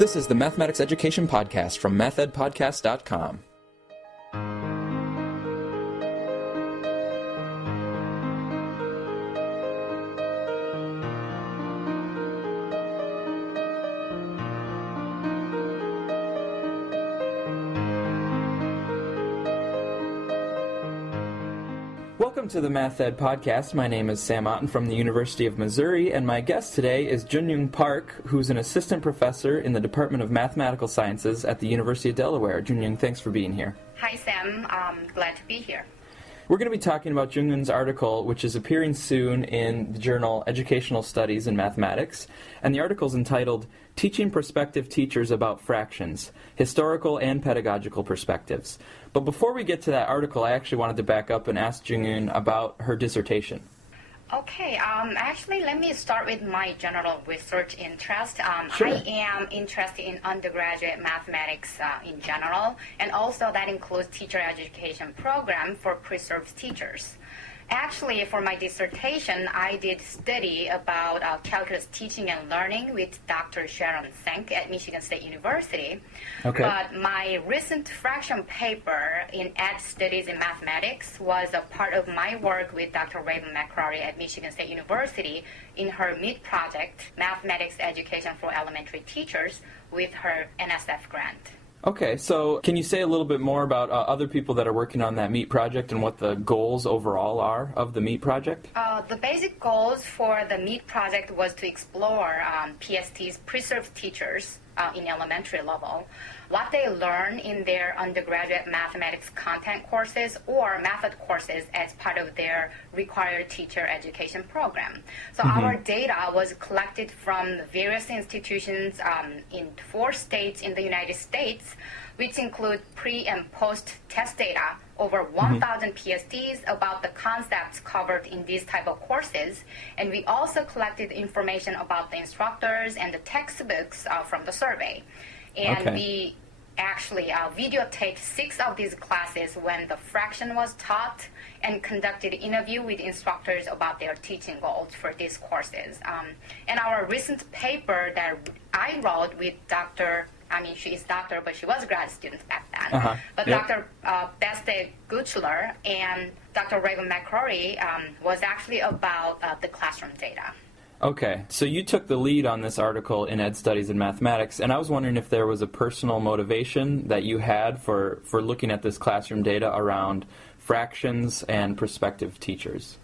This is the Mathematics Education Podcast from mathedpodcast.com. Welcome to the Math Ed Podcast. My name is Sam Otten from the University of Missouri, and my guest today is Jungeun Park, who's an assistant professor in the Department of Mathematical Sciences at the University of Delaware. Jungeun, thanks for being here. Hi, Sam. Glad to be here. We're going to be talking about Jungeun's article, which is appearing soon in the journal Educational Studies in Mathematics, and the article is entitled Teaching Prospective Teachers About Fractions, Historical and Pedagogical Perspectives. But before we get to that article, I actually wanted to back up and ask Jungeun about her dissertation. Okay, actually, let me start with my general research interest. Sure. I am interested in undergraduate mathematics in general, and also that includes teacher education program for pre-service teachers. Actually, for my dissertation, I did study about calculus teaching and learning with Dr. Sharon Senk at Michigan State University. Okay. But my recent fraction paper in Ed Studies in Mathematics was a part of my work with Dr. Raven McCrory at Michigan State University in her MIT project, Mathematics Education for Elementary Teachers, with her NSF grant. Okay, so can you say a little bit more about other people that are working on that MIT project and what the goals overall are of the MIT project? The basic goals for the MIT project was to explore PST's pre-service teachers in elementary level, what they learn in their undergraduate mathematics content courses or method courses as part of their required teacher education program. So our data was collected from various institutions in 4 states in the United States, which include pre- and post-test data, over 1,000 PSTs about the concepts covered in these type of courses. And we also collected information about the instructors and the textbooks from the survey. And we actually videotaped 6 of these classes when the fraction was taught and conducted interview with instructors about their teaching goals for these courses. And our recent paper that I wrote with she is doctor, but she was a grad student back then. But yep. Dr. Beste Guchler and Dr. Raven McCrory was actually about the classroom data. Okay, so you took the lead on this article in Ed Studies in Mathematics, and I was wondering if there was a personal motivation that you had for looking at this classroom data around fractions and prospective teachers.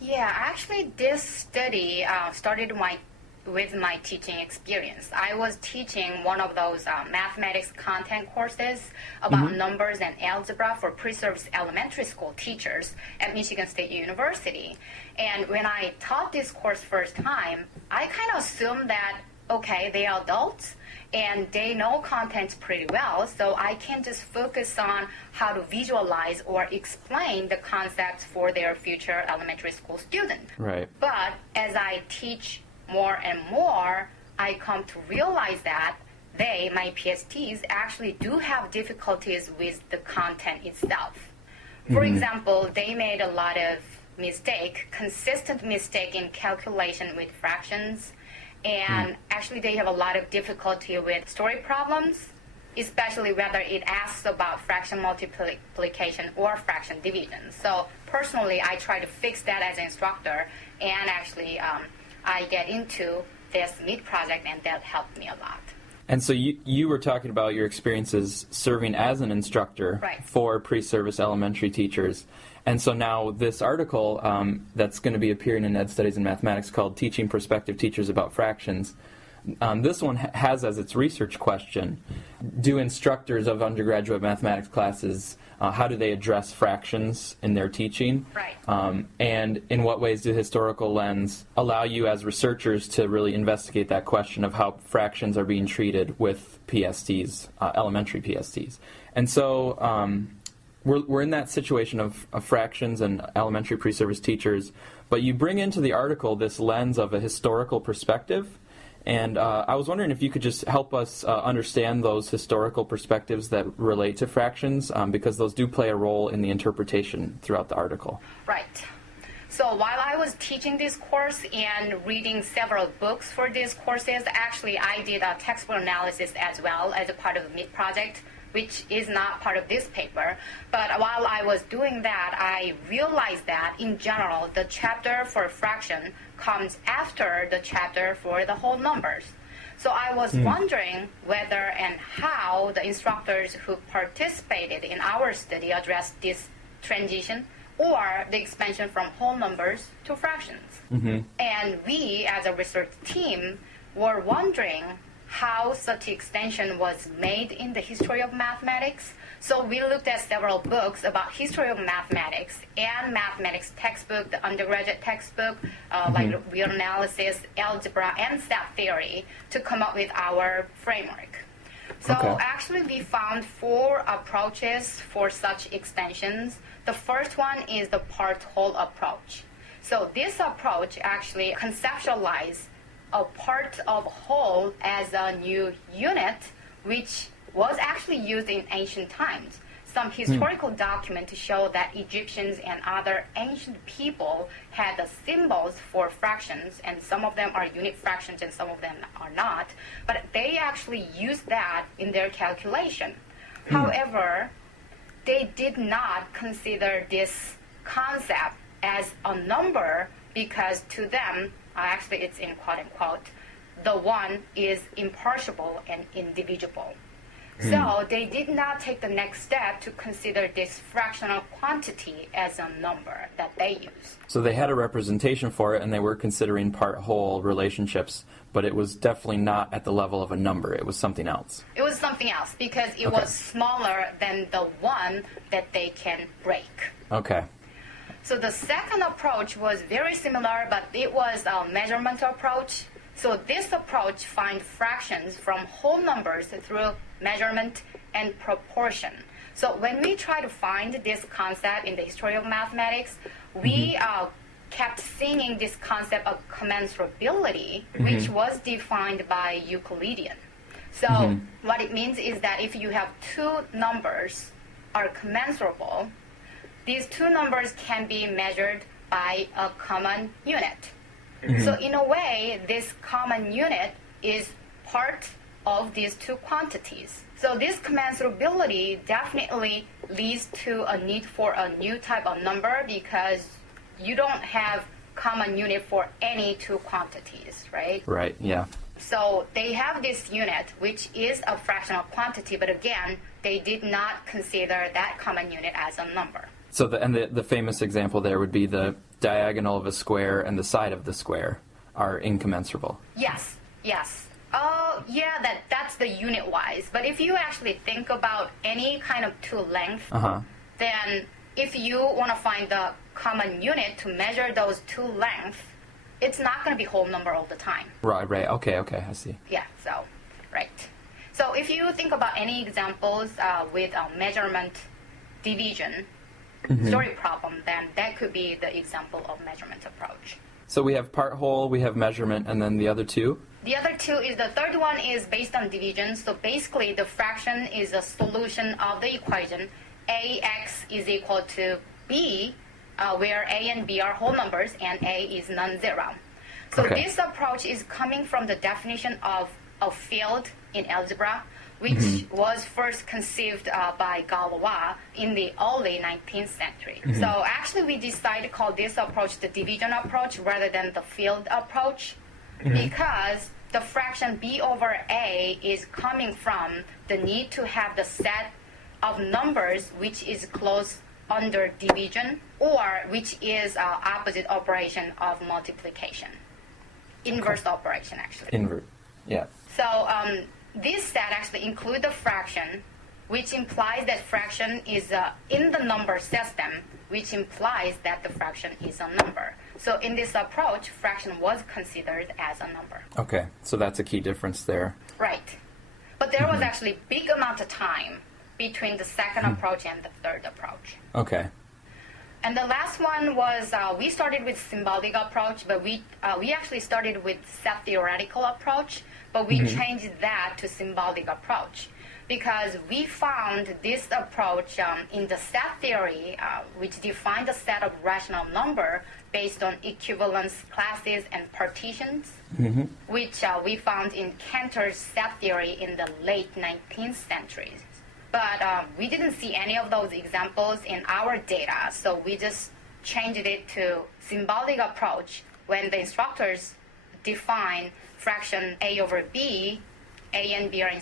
Yeah, actually this study started with my teaching experience. I was teaching one of those mathematics content courses about numbers and algebra for pre-service elementary school teachers at Michigan State University. And when I taught this course first time, I kind of assumed that, okay, they are adults and they know content pretty well, so I can just focus on how to visualize or explain the concepts for their future elementary school students. Right. But as I teach more and more, I come to realize that my PSTs, actually do have difficulties with the content itself. For example, they made a lot of consistent mistake in calculation with fractions, and actually they have a lot of difficulty with story problems, especially whether it asks about fraction multiplication or fraction division. So personally, I try to fix that as an instructor, and actually I get into this MIT project, and that helped me a lot. And so you were talking about your experiences serving as an instructor for pre-service elementary teachers. And so now this article that's going to be appearing in Ed Studies in Mathematics called Teaching Prospective Teachers About Fractions, this one has as its research question, do instructors of undergraduate mathematics classes, how do they address fractions in their teaching? Right. And in what ways do historical lens allow you as researchers to really investigate that question of how fractions are being treated with PSTs, elementary PSTs? And so we're in that situation of fractions and elementary pre-service teachers, but you bring into the article this lens of a historical perspective. And I was wondering if you could just help us understand those historical perspectives that relate to fractions, because those do play a role in the interpretation throughout the article. Right. So while I was teaching this course and reading several books for these courses, actually I did a textbook analysis as well as a part of the MIT project, which is not part of this paper. But while I was doing that, I realized that in general, the chapter for fraction comes after the chapter for the whole numbers. So I was wondering whether and how the instructors who participated in our study addressed this transition or the expansion from whole numbers to fractions. And we, as a research team, were wondering how such extension was made in the history of mathematics. So we looked at several books about history of mathematics and mathematics textbook, the undergraduate textbook, like real analysis, algebra, and set theory to come up with our framework. So actually we found 4 approaches for such extensions. The first one is the part-whole approach. So this approach actually conceptualizes a part of whole as a new unit, which was actually used in ancient times. Some historical documents show that Egyptians and other ancient people had the symbols for fractions, and some of them are unit fractions and some of them are not, but they actually used that in their calculation. However, they did not consider this concept as a number because to them, actually it's in quote-unquote, the one is impartible and indivisible. So they did not take the next step to consider this fractional quantity as a number that they use. So they had a representation for it, and they were considering part-whole relationships, but it was definitely not at the level of a number. It was something else. It was something else because it was smaller than the one that they can break. Okay. So the second approach was very similar, but it was a measurement approach. So this approach finds fractions from whole numbers through measurement and proportion. So when we try to find this concept in the history of mathematics, we kept seeing this concept of commensurability, which was defined by Euclidean. So what it means is that if you have 2 numbers are commensurable, these 2 numbers can be measured by a common unit. So in a way, this common unit is part of these 2 quantities. So this commensurability definitely leads to a need for a new type of number because you don't have common unit for any 2 quantities, right? Right, yeah. So they have this unit, which is a fractional quantity, but again, they did not consider that common unit as a number. So the famous example there would be the diagonal of a square and the side of the square are incommensurable. Yes. Oh, yeah, that's the unit-wise. But if you actually think about any kind of 2 length, then if you want to find the common unit to measure those 2 lengths, it's not going to be whole number all the time. Right. Okay, I see. Yeah, so, right. So if you think about any examples with measurement division, story problem, then that could be the example of measurement approach. So we have part whole, we have measurement, and then the other 2? The other 2 is, the third one is based on division. So basically the fraction is a solution of the equation ax is equal to b, where a and b are whole numbers and a is non-zero. So this approach is coming from the definition of a field in algebra, which was first conceived by Galois in the early 19th century. So actually we decided to call this approach the division approach rather than the field approach because the fraction b over a is coming from the need to have the set of numbers which is close under division or which is opposite operation of multiplication. Inverse operation, actually. Invert, yeah. So this set actually includes the fraction, which implies that fraction is in the number system, which implies that the fraction is a number. So in this approach, fraction was considered as a number. Okay, so that's a key difference there. Right. But there was actually big amount of time between the second approach and the third approach. Okay. And the last one was we started with symbolic approach, but we actually started with set theoretical approach, but we changed that to symbolic approach because we found this approach in the set theory, which defined the set of rational number, based on equivalence classes and partitions, which we found in Cantor's set theory in the late 19th century. But we didn't see any of those examples in our data, so we just changed it to symbolic approach when the instructors define fraction a over b, a and b are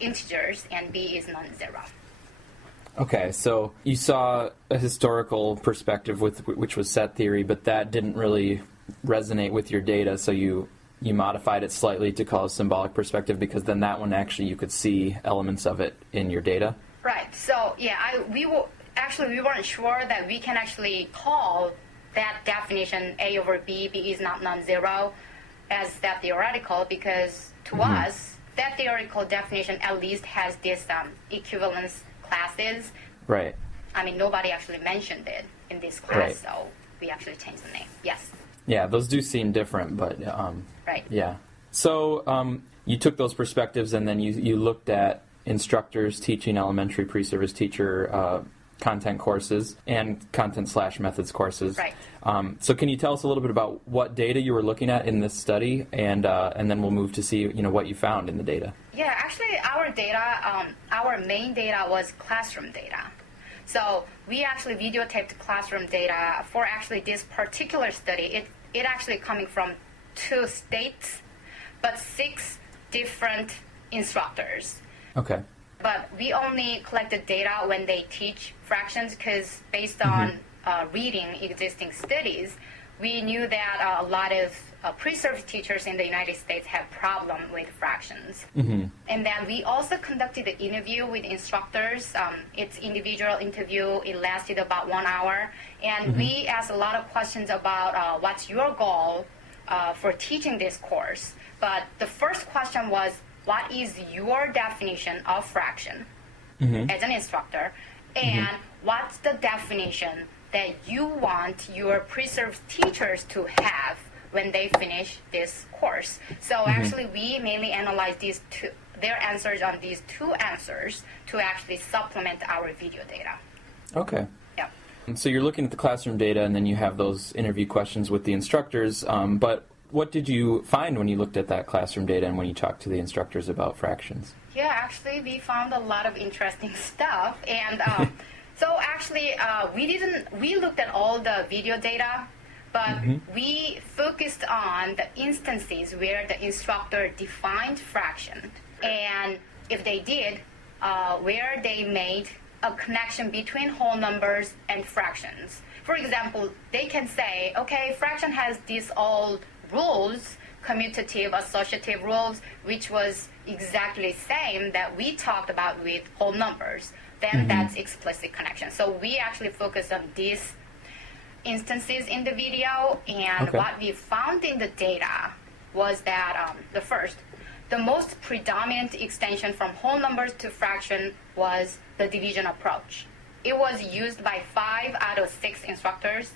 integers, and b is non-zero. Okay, so you saw a historical perspective which was set theory, but that didn't really resonate with your data, so you modified it slightly to call a symbolic perspective, because then that one actually you could see elements of it in your data? Right. So, yeah, we weren't sure that we can actually call that definition a over b is not non-zero as that theoretical, because to us, that theoretical definition at least has this equivalence classes. Right. I mean, nobody actually mentioned it in this class, Right. so we actually changed the name. Yes. Yeah, those do seem different, but Right. yeah. So you took those perspectives and then you looked at instructors teaching elementary pre-service teacher content courses and content/methods courses. Right. So can you tell us a little bit about what data you were looking at in this study, and then we'll move to see what you found in the data. Yeah, actually, our data, our main data was classroom data. So we actually videotaped classroom data for actually this particular study. It actually coming from 2 states, but 6 different instructors. Okay. But we only collected data when they teach fractions, because based on reading existing studies, we knew that a lot of pre-service teachers in the United States have problem with fractions. And then we also conducted an interview with instructors. It's individual interview. It lasted about 1 hour. And we asked a lot of questions about what's your goal for teaching this course. But the first question was, what is your definition of fraction as an instructor? And what's the definition that you want your pre-service teachers to have when they finish this course? So actually, we mainly analyzed their answers on these 2 answers to actually supplement our video data. Okay. Yeah. So you're looking at the classroom data, and then you have those interview questions with the instructors. But what did you find when you looked at that classroom data and when you talked to the instructors about fractions? Yeah, actually, we found a lot of interesting stuff. And so actually, we looked at all the video data, but we focused on the instances where the instructor defined fraction. And if they did, where they made a connection between whole numbers and fractions. For example, they can say, okay, fraction has these all rules, commutative, associative rules, which was exactly the same that we talked about with whole numbers. Then that's explicit connection. So we actually focused on these instances in the video, and what we found in the data was that the most predominant extension from whole numbers to fraction was the division approach. It was used by 5 out of 6 instructors,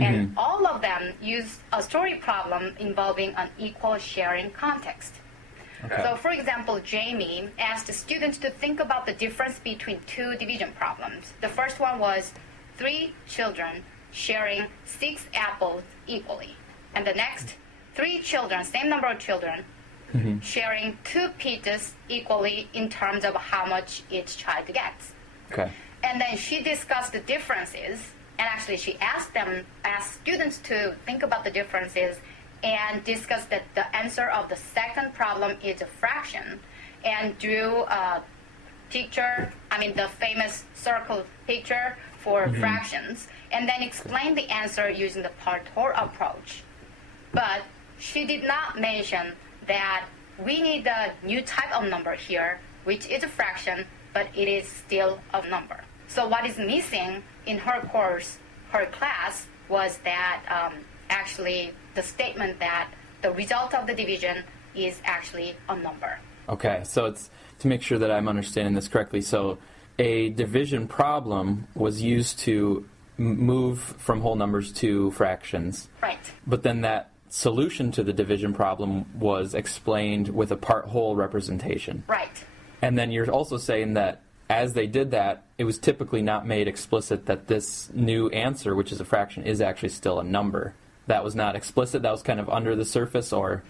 and all of them used a story problem involving an equal sharing context. Okay. So, for example, Jamie asked the students to think about the difference between 2 division problems. The first one was 3 children sharing 6 apples equally. And the next, 3 children, same number of children, sharing 2 pizzas equally in terms of how much each child gets. Okay. And then she discussed the differences, and actually she asked students to think about the differences and discussed that the answer of the second problem is a fraction, and drew a picture, the famous circle picture for fractions, and then explained the answer using the Partor approach. But she did not mention that we need a new type of number here, which is a fraction, but it is still a number. So what is missing in her course, her class, was that actually the statement that the result of the division is actually a number. Okay, so it's to make sure that I'm understanding this correctly. So a division problem was used to move from whole numbers to fractions. Right. But then that solution to the division problem was explained with a part-whole representation. Right. And then you're also saying that as they did that, it was typically not made explicit that this new answer, which is a fraction, is actually still a number. that was not explicit, that was kind of under the surface, or?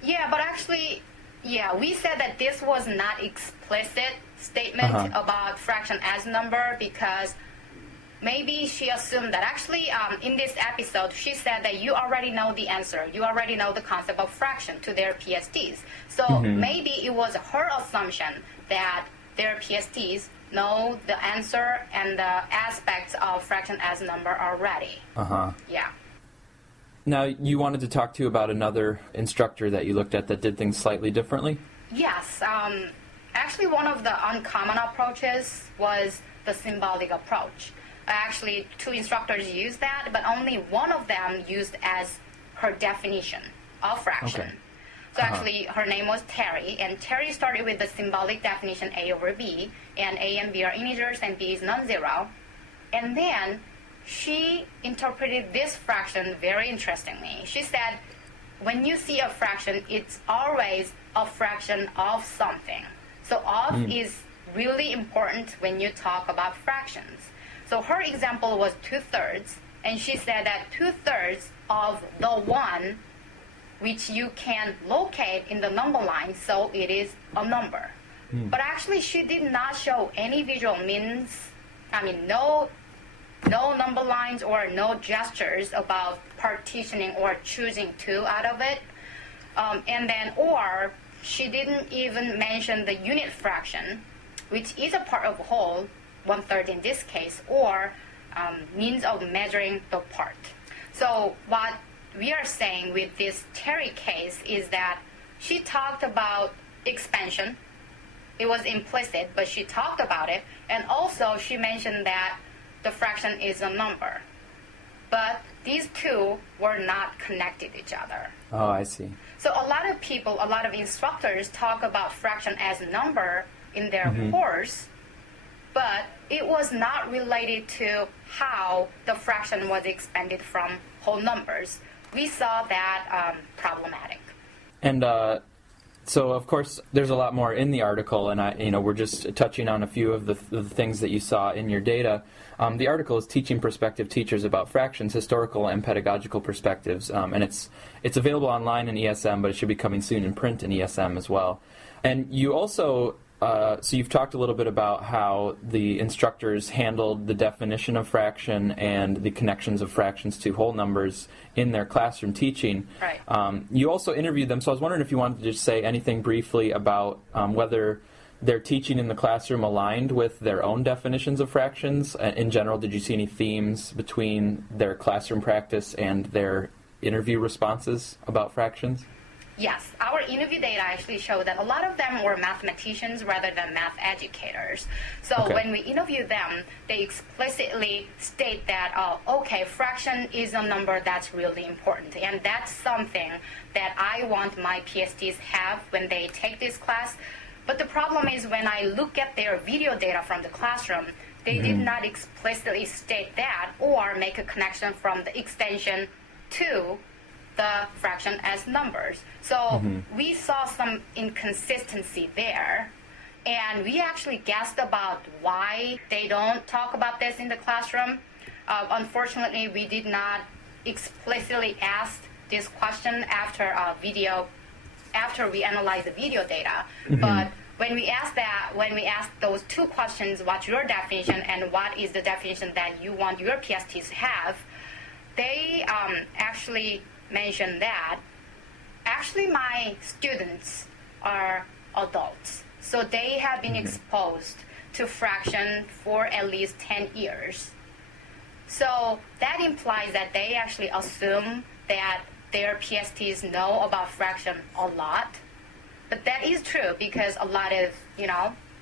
Yeah, but actually, yeah, we said that this was not explicit statement about fraction as number because maybe she assumed that actually in this episode she said that you already know the answer, you already know the concept of fraction to their PSTs. So maybe it was her assumption that their PSTs know the answer and the aspects of fraction as number already. Yeah. Now, you wanted to talk to about another instructor that you looked at that did things slightly differently? Yes. Actually, one of the uncommon approaches was the symbolic approach. Actually, 2 instructors used that, but only one of them used as her definition of fraction. Okay. So actually, her name was Terry, and Terry started with the symbolic definition A over B, and A and B are integers, and B is non-zero. And then she interpreted this fraction very interestingly. She said, when you see a fraction, it's always a fraction of something. So of is really important when you talk about fractions. So her example was 2/3, and she said that 2/3 of the one which you can locate in the number line, so it is a number. But actually, she did not show any visual means, no number lines or no gestures about partitioning or choosing 2 out of it. Or she didn't even mention the unit fraction, which is a part of whole, 1/3 in this case, or means of measuring the part. So what we are saying with this Terry case is that she talked about expansion. It was implicit, but she talked about it. And also she mentioned that the fraction is a number. But these 2 were not connected to each other. Oh, I see. So a lot of people, a lot of instructors talk about fraction as a number in their course, but it was not related to how the fraction was expanded from whole numbers. We saw that problematic. And so, of course, there's a lot more in the article, and we're just touching on a few of the things that you saw in your data. The article is Teaching Prospective Teachers About Fractions, Historical and Pedagogical Perspectives, and it's available online in ESM, but it should be coming soon in print in ESM as well. And you also, so you've talked a little bit about how the instructors handled the definition of fraction and the connections of fractions to whole numbers in their classroom teaching. Right. You also interviewed them, so I was wondering if you wanted to just say anything briefly about whether their teaching in the classroom aligned with their own definitions of fractions. In general, did you see any themes between their classroom practice and their interview responses about fractions? Yes, our interview data actually showed that a lot of them were mathematicians rather than math educators. So when we interview them, they explicitly state that, fraction is a number that's really important. And that's something that I want my PSTs have when they take this class. But the problem is when I look at their video data from the classroom, they did not explicitly state that or make a connection from the extension to the fraction as numbers. So we saw some inconsistency there, and we actually guessed about why they don't talk about this in the classroom. Unfortunately, we did not explicitly ask this question after we analyzed the video data. But when we asked those 2 questions, what's your definition and what is the definition that you want your PSTs to have, they actually mentioned that actually my students are adults, so they have been exposed to fraction for at least 10 years. So that implies that they actually assume that their PSTs know about fraction a lot. But that is true because a lot of,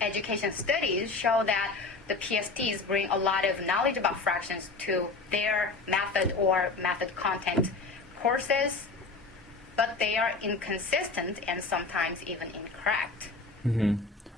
education studies show that the PSTs bring a lot of knowledge about fractions to their method or method content courses, but they are inconsistent and sometimes even incorrect.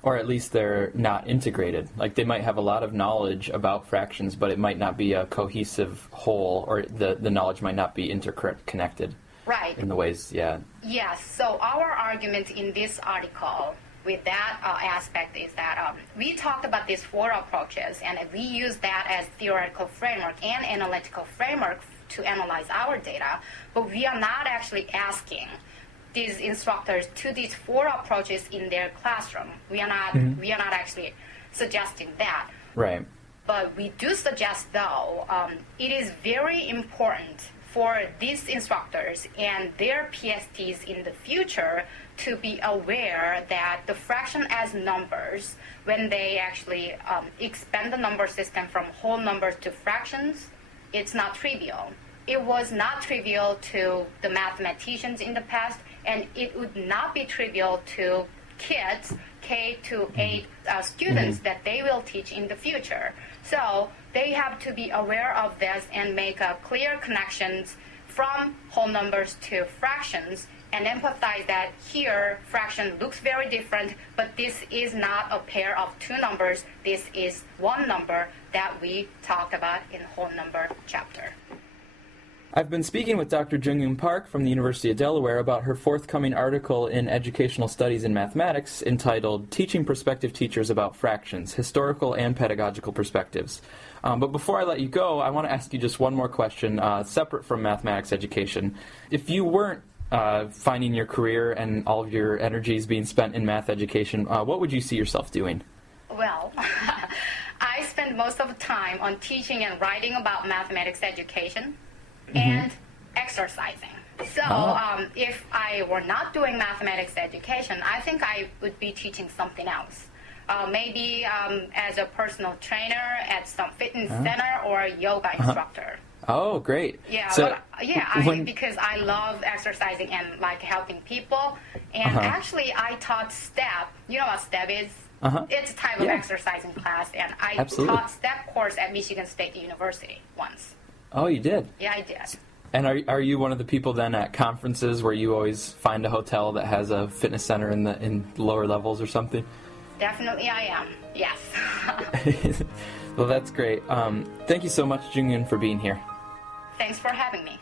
Or at least they're not integrated. Like they might have a lot of knowledge about fractions, but it might not be a cohesive whole, or the knowledge might not be interconnected. Right. In the ways, yeah. Yes, so our argument in this article with that aspect is that we talked about these 4 approaches, and we use that as theoretical framework and analytical framework to analyze our data, but we are not actually asking these instructors to these 4 approaches in their classroom. We are not actually suggesting that. Right. But we do suggest, though, it is very important for these instructors and their PSTs in the future to be aware that the fraction as numbers, when they actually expand the number system from whole numbers to fractions, it's not trivial. It was not trivial to the mathematicians in the past, and it would not be trivial to kids, K to 8 students that they will teach in the future. So they have to be aware of this and make clear connections from whole numbers to fractions and empathize that here fraction looks very different, but this is not a pair of 2 numbers. This is one number that we talked about in whole number chapter. I've been speaking with Dr. Jungeun Park from the University of Delaware about her forthcoming article in Educational Studies in Mathematics entitled Teaching Prospective Teachers About Fractions, Historical and Pedagogical Perspectives. But before I let you go, I want to ask you just one more question, separate from mathematics education. If you weren't finding your career and all of your energies being spent in math education, what would you see yourself doing? Well, I spend most of the time on teaching and writing about mathematics education and exercising. So if I were not doing mathematics education, I think I would be teaching something else. Maybe as a personal trainer at some fitness center or a yoga instructor. Oh, great. Yeah, So, because I love exercising and like helping people. And actually, I taught STEP. You know what STEP is? It's a type of exercising class, and I taught STEP course at Michigan State University once. Oh, you did? Yeah, I did. And are you one of the people then at conferences where you always find a hotel that has a fitness center in lower levels or something? Definitely I am, yes. Well, that's great. Thank you so much, Jungeun, for being here. Thanks for having me.